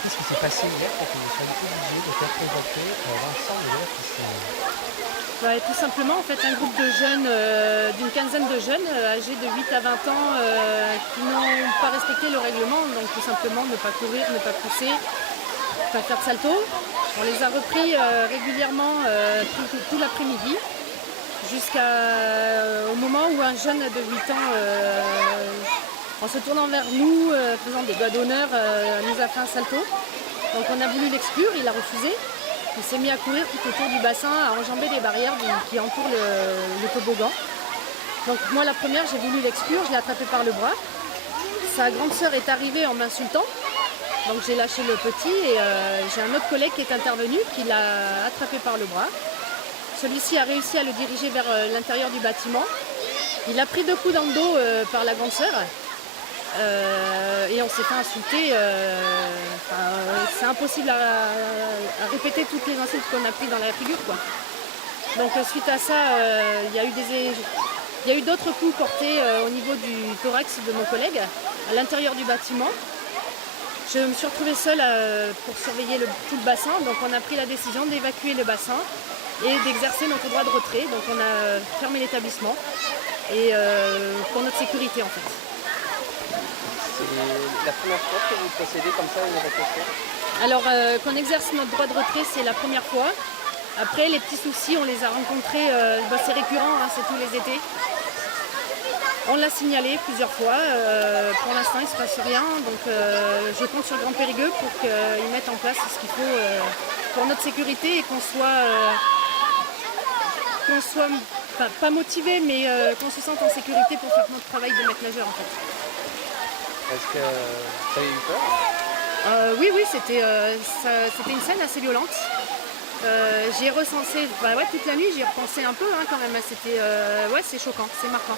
qu'est-ce qui s'est passé hier pour que vous soyez obligé de faire évacuer l'ensemble de la piscine? Bah, tout simplement, en fait, un groupe de jeunes, d'une quinzaine de jeunes, âgés de 8 à 20 ans, qui n'ont pas respecté le règlement, donc tout simplement ne pas courir, ne pas pousser, pas faire de salto. On les a repris régulièrement tout l'après-midi, jusqu'au moment où un jeune de 8 ans, en se tournant vers nous, faisant des doigts d'honneur, nous a fait un salto. Donc on a voulu l'exclure, il a refusé. Il s'est mis à courir tout autour du bassin, à enjamber les barrières qui entourent le toboggan. Donc moi la première, j'ai voulu l'exclure, je l'ai attrapé par le bras. Sa grande sœur est arrivée en m'insultant. Donc j'ai lâché le petit et j'ai un autre collègue qui est intervenu, qui l'a attrapé par le bras. Celui-ci a réussi à le diriger vers l'intérieur du bâtiment. Il a pris 2 coups dans le dos par la grande sœur. Et on s'est fait insulter. C'est impossible à répéter toutes les insultes qu'on a prises dans la figure, quoi. Donc suite à ça, il y a eu d'autres coups portés au niveau du thorax de mon collègue, à l'intérieur du bâtiment. Je me suis retrouvée seule pour surveiller tout le bassin, donc on a pris la décision d'évacuer le bassin et d'exercer notre droit de retrait. Donc on a fermé l'établissement et pour notre sécurité en fait. C'est la première fois que vous procédez comme ça à une évacuation? Alors qu'on exerce notre droit de retrait, c'est la première fois. Après les petits soucis, on les a rencontrés, c'est récurrent, hein, c'est tous les étés. On l'a signalé plusieurs fois, pour l'instant il ne se passe rien, donc je compte sur Grand Périgueux pour qu'ils mettent en place ce qu'il faut pour notre sécurité et qu'on soit pas motivé, mais qu'on se sente en sécurité pour faire notre travail de maître nageur en fait. Est-ce que vous avez eu peur? Oui, c'était une scène assez violente. J'ai recensé, toute la nuit, j'y ai repensé un peu hein, quand même. C'est choquant, c'est marquant.